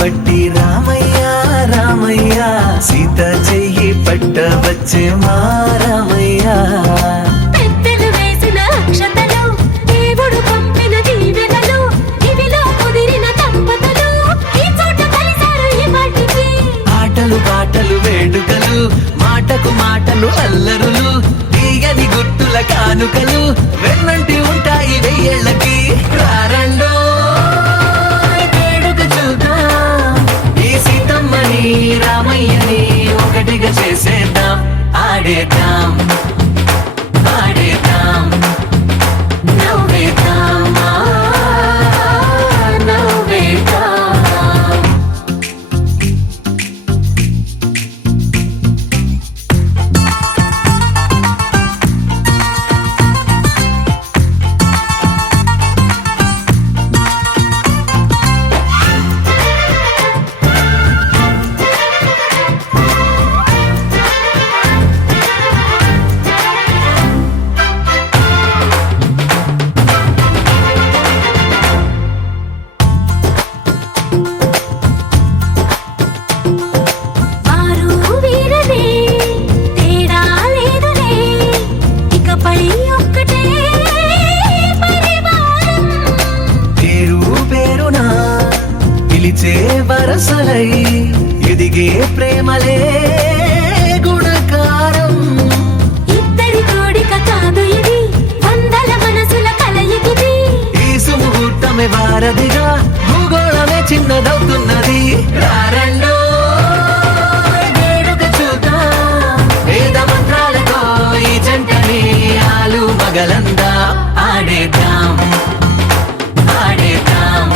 పట్టి రామయ్య రామయ్య సీత చెయ్యి పట్ట వచ్చే మా రామయ్య పెద్దలు వేసిన అక్షతలు దేవుడు పంపిన దీవెనలు ఇవిలో కుదిరిన దంపతులు ఈ చోట కలిసారు ఈ పాటికి ఆటలు పాటలు వేడుకలు మాటకు మాటలు అల్లరులు తీయని గుర్తుల కానుకలు వెన్నంటి ఉంటాయి వెయ్యేళ్ళకి రారండో రామయ్యని ఒకటిగా చేసేద్దాం ఆడేద్దాం ఆడేద్దాం నవ్వేద్దాం నవ్వేద్దాం వరసలై ఎదిగే ప్రేమలే గుణకారం ఇద్దరి కోడిక కాదు ఇది వందల మనసుల కలయికిది ఈ సుముహూర్తమే వారధిగా భూగోళమే చిన్నదవుతున్నది రారండో వేడుక చూద్దాం వేద మంత్రాలతో ఈ జంటని ఆలు మగలందా ఆడేద్దాం ఆడేద్దాం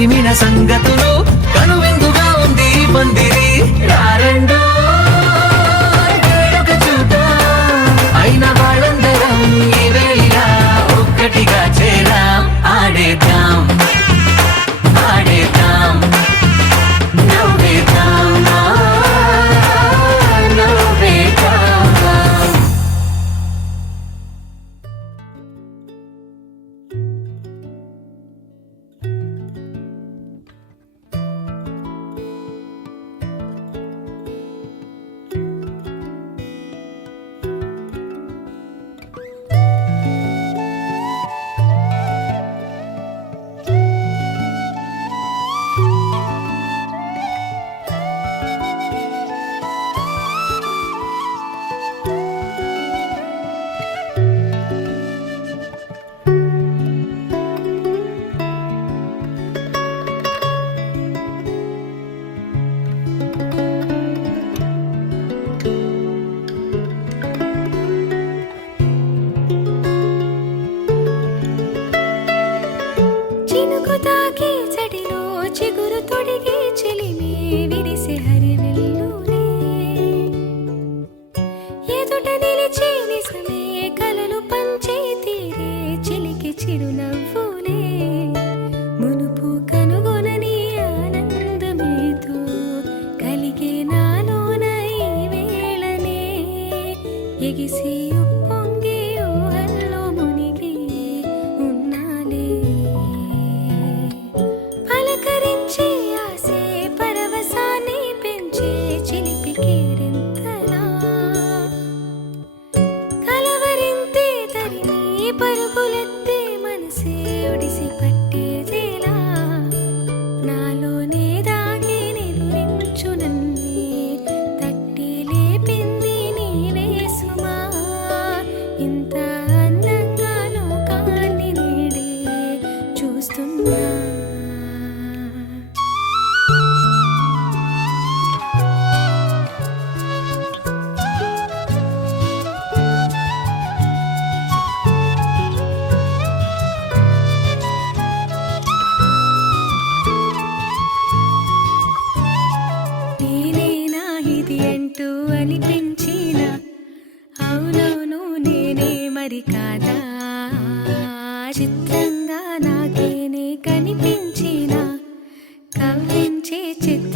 తడిమిన సంగతులు కనువిందుగా ఉంది ఈ పందిరి రారండో వేడుక చూద్దాం అయిన వాళ్ళందరం ఈ వేళ ఒక్కటిగా చేరాం ఆడేద్దాం ఆడేద్దాం నవ్వేద్దాం నవ్వేద్దాం చినుకు తాకి చడిలో చిగురు తొడిగి చెలిమే విరిసే హరివెల్లులే ఎదుట నిలిచి నిజమే కలలు పంచే తీరే చిలికి చిరునవ్వులే మునుపు కనుగొనని ఆనందమేతో కలిగే నాలోన ఈ వేళనే ఎగిసి ఉప్పొంగి ఊహల్లో మునిగి ఉన్నాలే పలకరించే ఆసే పరవశాన్ని పెంచే చిలిపి కేరింతలా కలవరింతే తరిమి పరుగులెత్తే మనసే ఒడిసి పట్టేదేలా నాలోనే దాగి నిదురించు నన్నే తట్టి లేపింది నీవే సుమా ఇంత అందంగా లోకాన్ని నేడే చూస్తున్నా నేనేనా ఇది అంటూ అనిపించిన అవునవును నేనే మరి కాదా చిత్రంగా నాకేనే కనిపించిన కవ్వించే చిత్ర